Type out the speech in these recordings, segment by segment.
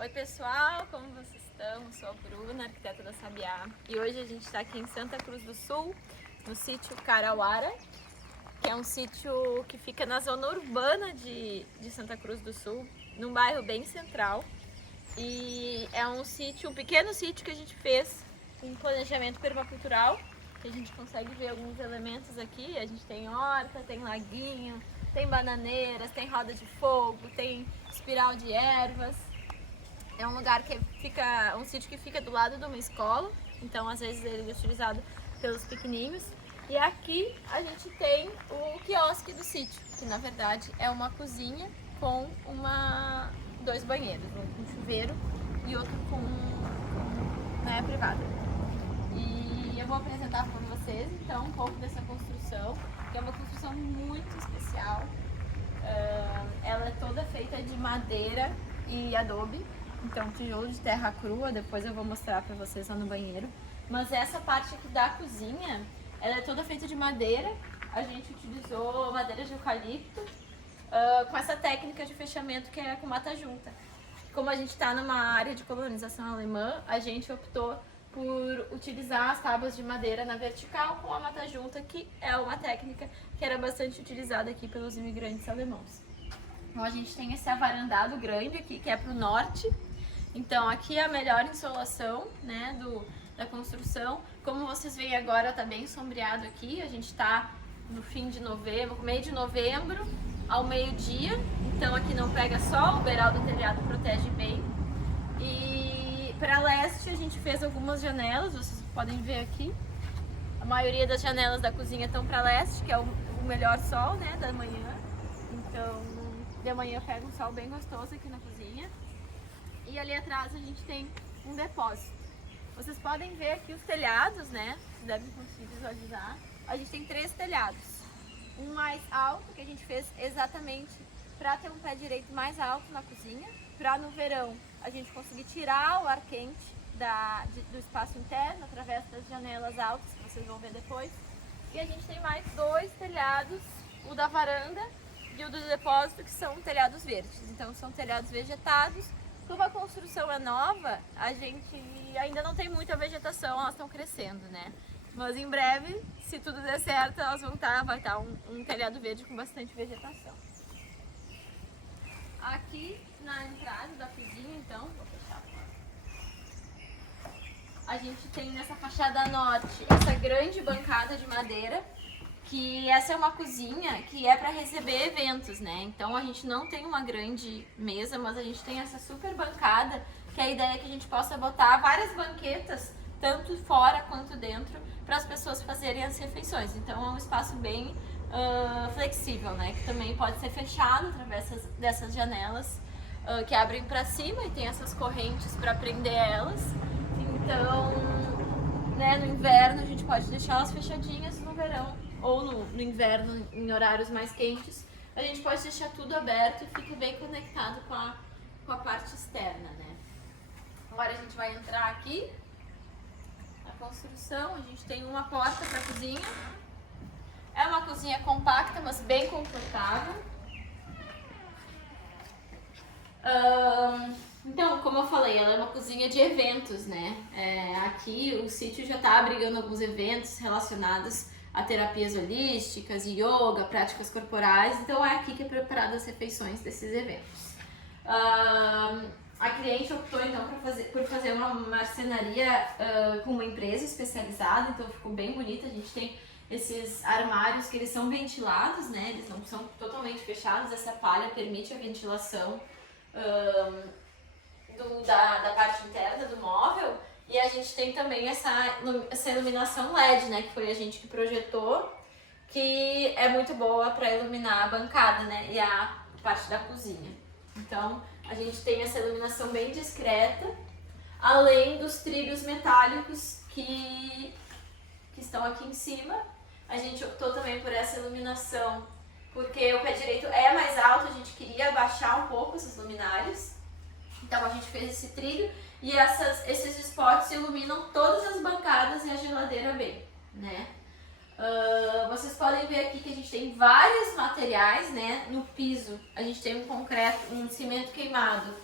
Oi pessoal, como vocês estão? Eu sou a Bruna, arquiteta da Sabiá, e hoje a gente está aqui em Santa Cruz do Sul, no sítio Carauara, que é um sítio que fica na zona urbana de Santa Cruz do Sul, num bairro bem central. E é um sítio, um pequeno sítio que a gente fez em planejamento permacultural, que a gente consegue ver alguns elementos aqui. A gente tem horta, tem laguinho, tem bananeiras, tem roda de fogo, tem espiral de ervas. É um lugar que fica, um sítio que fica do lado de uma escola, então às vezes ele é utilizado pelos pequenininhos. E aqui a gente tem o quiosque do sítio, que na verdade é uma cozinha com dois banheiros, um com chuveiro e outro com privada. E eu vou apresentar para vocês então um pouco dessa construção, que é uma construção muito especial. Ela é toda feita de madeira e adobe. Então, tijolo de terra crua, depois eu vou mostrar pra vocês lá no banheiro. Mas essa parte aqui da cozinha, ela é toda feita de madeira. A gente utilizou madeira de eucalipto, com essa técnica de fechamento que é com mata junta. Como a gente está numa área de colonização alemã, a gente optou por utilizar as tábuas de madeira na vertical com a mata junta, que é uma técnica que era bastante utilizada aqui pelos imigrantes alemãos. Então, a gente tem esse avarandado grande aqui, que é para o norte. Então aqui é a melhor insolação, né, da construção. Como vocês veem agora, está bem sombreado aqui. A gente está no fim de novembro, meio de novembro, ao meio-dia. Então aqui não pega sol, o beiral do telhado protege bem. E para leste a gente fez algumas janelas, vocês podem ver aqui. A maioria das janelas da cozinha estão para leste, que é o melhor sol, né, da manhã. Então de manhã pega um sol bem gostoso aqui na cozinha. E ali atrás a gente tem um depósito. Vocês podem ver aqui os telhados, né? Vocês devem conseguir visualizar. A gente tem 3 telhados. Um mais alto, que a gente fez exatamente para ter um pé direito mais alto na cozinha. Para no verão a gente conseguir tirar o ar quente do espaço interno através das janelas altas, que vocês vão ver depois. E a gente tem mais 2 telhados, o da varanda e o do depósito, que são telhados verdes. Então são telhados vegetados. Como a construção é nova, a gente ainda não tem muita vegetação, elas estão crescendo, né? Mas em breve, se tudo der certo, elas vai estar um telhado verde com bastante vegetação. Aqui na entrada da cozinha, então, vou fechar a porta. A gente tem nessa fachada norte essa grande bancada de madeira, que essa é uma cozinha que é para receber eventos, né? Então a gente não tem uma grande mesa, mas a gente tem essa super bancada, que a ideia é que a gente possa botar várias banquetas, tanto fora quanto dentro, para as pessoas fazerem as refeições. Então é um espaço bem flexível, né? Que também pode ser fechado através dessas janelas que abrem para cima e tem essas correntes para prender elas. Então, né, no inverno a gente pode deixar elas fechadinhas, no verão ou no inverno, em horários mais quentes, a gente pode deixar tudo aberto e fica bem conectado com a parte externa, né? Agora a gente vai entrar aqui na construção. A gente tem uma porta para a cozinha. É uma cozinha compacta, mas bem confortável. Então, como eu falei, ela é uma cozinha de eventos, né? Aqui o sítio já está abrigando alguns eventos relacionados a terapias holísticas, yoga, práticas corporais. Então é aqui que é preparada as refeições desses eventos. A cliente optou então por fazer uma marcenaria com uma empresa especializada, então ficou bem bonita. A gente tem esses armários que eles são ventilados, né? Eles não são totalmente fechados. Essa palha permite a ventilação da parte interna do móvel. E a gente tem também essa iluminação LED, né, que foi a gente que projetou, que é muito boa para iluminar a bancada, né, e a parte da cozinha. Então, a gente tem essa iluminação bem discreta, além dos trilhos metálicos que estão aqui em cima. A gente optou também por essa iluminação, porque o pé direito é mais alto, a gente queria abaixar um pouco essas luminárias. Então, a gente fez esse trilho. E esses spots iluminam todas as bancadas e a geladeira bem, né? Vocês podem ver aqui que a gente tem vários materiais, né? No piso a gente tem um concreto, um cimento queimado,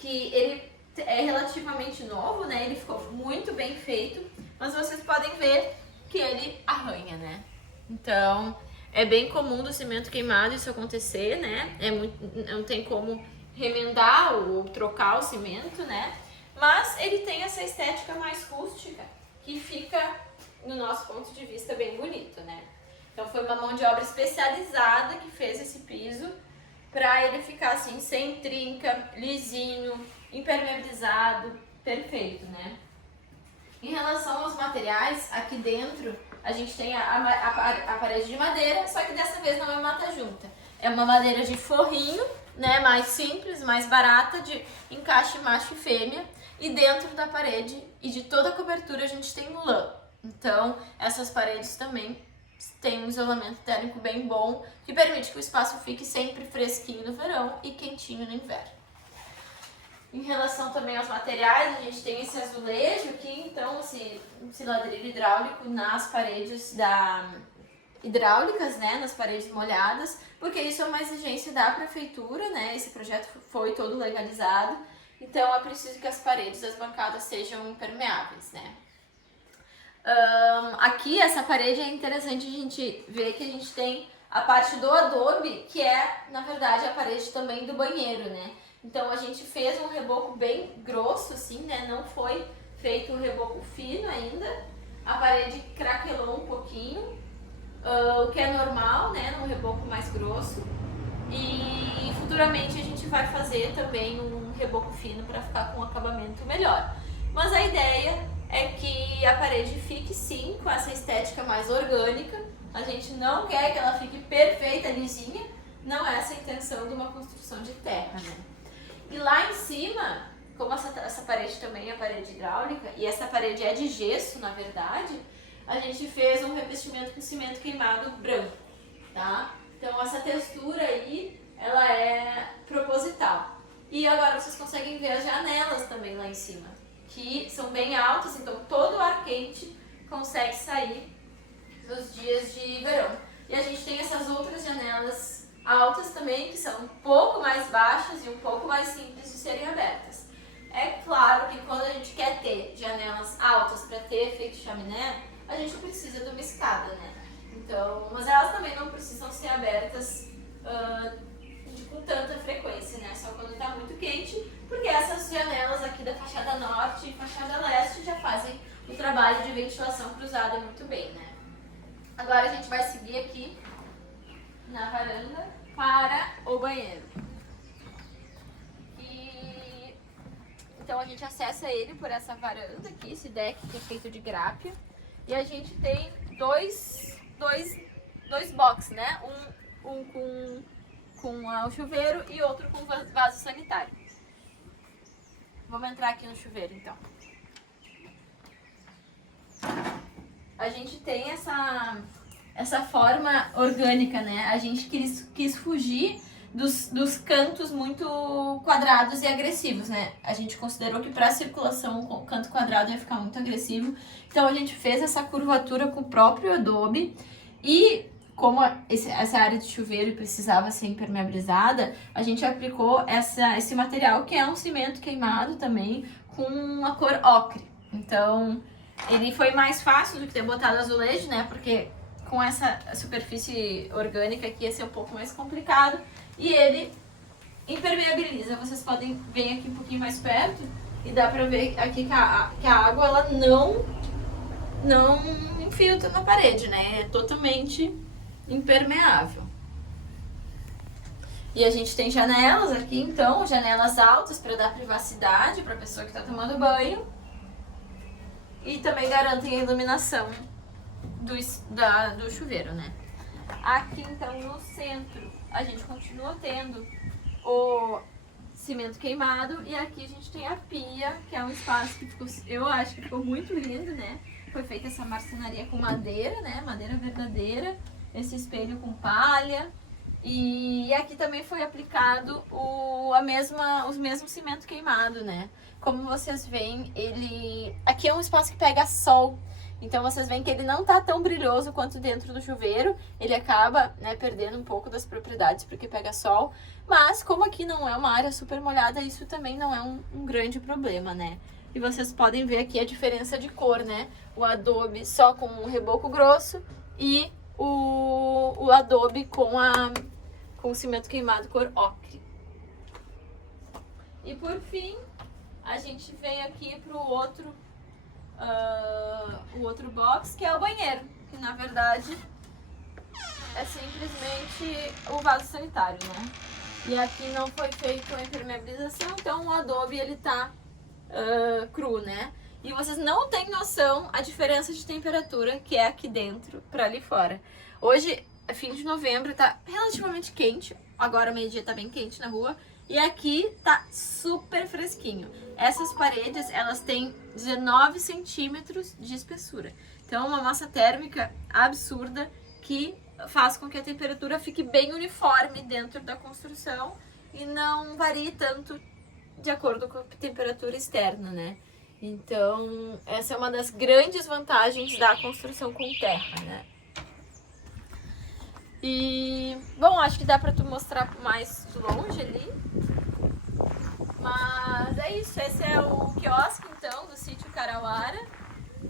que ele é relativamente novo, né? Ele ficou muito bem feito, mas vocês podem ver que ele arranha, né? Então, é bem comum do cimento queimado isso acontecer, né? Não tem como remendar ou trocar o cimento, né? Mas ele tem essa estética mais rústica, que fica, no nosso ponto de vista, bem bonito, né? Então foi uma mão de obra especializada que fez esse piso para ele ficar assim, sem trinca, lisinho, impermeabilizado, perfeito, né? Em relação aos materiais, aqui dentro a gente tem a parede de madeira, só que dessa vez não é mata junta. É uma madeira de forrinho, né, mais simples, mais barata, de encaixe macho e fêmea. E dentro da parede e de toda a cobertura a gente tem lã. Então, essas paredes também têm um isolamento térmico bem bom, que permite que o espaço fique sempre fresquinho no verão e quentinho no inverno. Em relação também aos materiais, a gente tem esse azulejo aqui, então esse ladrilho hidráulico nas paredes hidráulicas, né, nas paredes molhadas, porque isso é uma exigência da prefeitura, né, esse projeto foi todo legalizado, então é preciso que as paredes das bancadas sejam impermeáveis, né. Aqui essa parede é interessante a gente ver que a gente tem a parte do adobe, que é, na verdade, a parede também do banheiro, né. Então a gente fez um reboco bem grosso, assim, né, não foi feito um reboco fino ainda, a parede craquelou um pouquinho, o que é normal, né, num reboco mais grosso, e futuramente a gente vai fazer também um reboco fino para ficar com um acabamento melhor. Mas a ideia é que a parede fique sim com essa estética mais orgânica, a gente não quer que ela fique perfeita, lisinha, não é essa a intenção de uma construção de terra, né. E lá em cima, como essa parede também é parede hidráulica, e essa parede é de gesso, na verdade, a gente fez um revestimento com cimento queimado branco, tá? Então essa textura aí, ela é proposital. E agora vocês conseguem ver as janelas também lá em cima, que são bem altas, então todo o ar quente consegue sair nos dias de verão. E a gente tem essas outras janelas altas também, que são um pouco mais baixas e um pouco mais simples de serem abertas. É claro que quando a gente quer ter janelas altas para ter efeito chaminé, a gente precisa de uma escada, né? Então, mas elas também não precisam ser abertas com tanta frequência, né? Só quando está muito quente, porque essas janelas aqui da fachada norte e fachada leste já fazem o trabalho de ventilação cruzada muito bem, né? Agora a gente vai seguir aqui na varanda para o banheiro. Então a gente acessa ele por essa varanda aqui, esse deck que é feito de grápia. E a gente tem dois boxes, né? Um com o chuveiro e outro com vaso sanitário. Vamos entrar aqui no chuveiro então. A gente tem essa forma orgânica, né? A gente quis fugir dos cantos muito quadrados e agressivos, né? A gente considerou que para a circulação o canto quadrado ia ficar muito agressivo, então a gente fez essa curvatura com o próprio adobe e como essa área de chuveiro precisava ser impermeabilizada, a gente aplicou esse material que é um cimento queimado também com a cor ocre. Então ele foi mais fácil do que ter botado azulejo, né? Porque com essa superfície orgânica aqui ia ser um pouco mais complicado. E ele impermeabiliza. Vocês podem vir aqui um pouquinho mais perto e dá pra ver aqui que a água ela não infiltra na parede, né? É totalmente impermeável. E a gente tem janelas aqui, então, janelas altas para dar privacidade para a pessoa que está tomando banho. E também garantem a iluminação do chuveiro, né? Aqui, então, no centro, a gente continua tendo o cimento queimado. E aqui a gente tem a pia, que é um espaço que ficou, eu acho que ficou muito lindo, né? Foi feita essa marcenaria com madeira, né? Madeira verdadeira. Esse espelho com palha. E aqui também foi aplicado os mesmos cimento queimado, né? Como vocês veem, aqui é um espaço que pega sol. Então vocês veem que ele não tá tão brilhoso quanto dentro do chuveiro. Ele acaba, né, perdendo um pouco das propriedades porque pega sol. Mas como aqui não é uma área super molhada, isso também não é um grande problema, né? E vocês podem ver aqui a diferença de cor, né? O adobe só com um reboco grosso e o adobe com o cimento queimado cor ocre. E por fim, a gente vem aqui pro outro box, que é o banheiro, que na verdade é simplesmente o vaso sanitário, né? E aqui não foi feito a impermeabilização, então o adobe ele tá cru, né? E vocês não têm noção a diferença de temperatura que é aqui dentro para ali fora. Hoje é fim de novembro, tá relativamente quente, agora meio-dia tá bem quente na rua. E aqui tá super fresquinho. Essas paredes, elas têm 19 centímetros de espessura. Então, é uma massa térmica absurda que faz com que a temperatura fique bem uniforme dentro da construção e não varie tanto de acordo com a temperatura externa, né? Então, essa é uma das grandes vantagens da construção com terra, né? E, bom, acho que dá pra tu mostrar mais de longe ali. Mas é isso, esse é o quiosque, então, do sítio Carauara.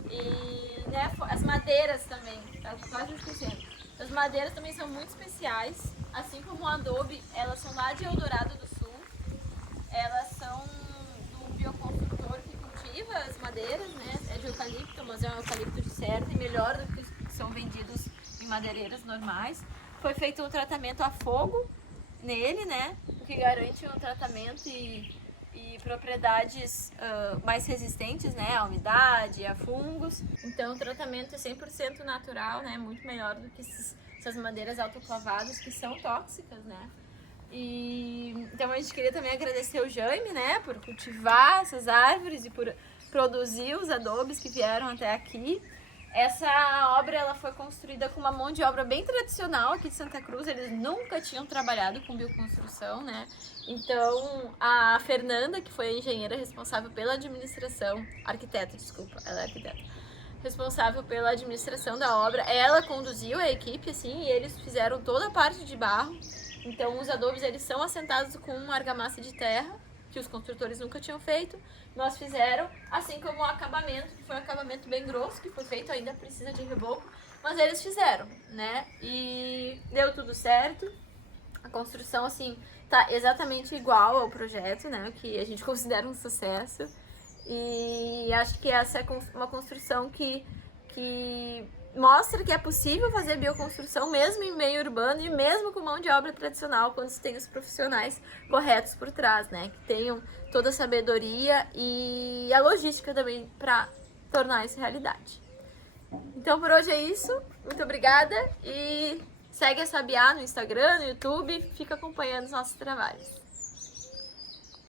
E, né, as madeiras também, tá quase esquecendo. As madeiras também são muito especiais, assim como o adobe, elas são lá de Eldorado do Sul. Elas são do bioconstrutor que cultiva as madeiras, né? É de eucalipto, mas é um eucalipto de serra e melhor do que os que são vendidos em madeireiras normais. Foi feito um tratamento a fogo nele, né? O que garante um tratamento e propriedades mais resistentes, né? À umidade, a fungos. Então o tratamento é 100% natural, né? Muito melhor do que essas madeiras autoclavadas que são tóxicas, né? E então a gente queria também agradecer o Jaime, né? Por cultivar essas árvores e por produzir os adobes que vieram até aqui. Essa obra ela foi construída com uma mão de obra bem tradicional aqui de Santa Cruz, eles nunca tinham trabalhado com bioconstrução, né? Então a Fernanda, que foi a engenheira responsável pela administração, arquiteta, desculpa, ela é arquiteta, responsável pela administração da obra, ela conduziu a equipe, assim, e eles fizeram toda a parte de barro. Então os adobes eles são assentados com uma argamassa de terra, que os construtores nunca tinham feito. Nós fizeram, assim como o acabamento, que foi um acabamento bem grosso, que foi feito, ainda precisa de reboco, mas eles fizeram, né? E deu tudo certo. A construção, assim, tá exatamente igual ao projeto, né? Que a gente considera um sucesso. E acho que essa é uma construção que mostra que é possível fazer bioconstrução mesmo em meio urbano e mesmo com mão de obra tradicional, quando se tem os profissionais corretos por trás, né? Que tenham toda a sabedoria e a logística também para tornar isso realidade. Então por hoje é isso. Muito obrigada e segue a Sabiá no Instagram, no YouTube, fica acompanhando os nossos trabalhos.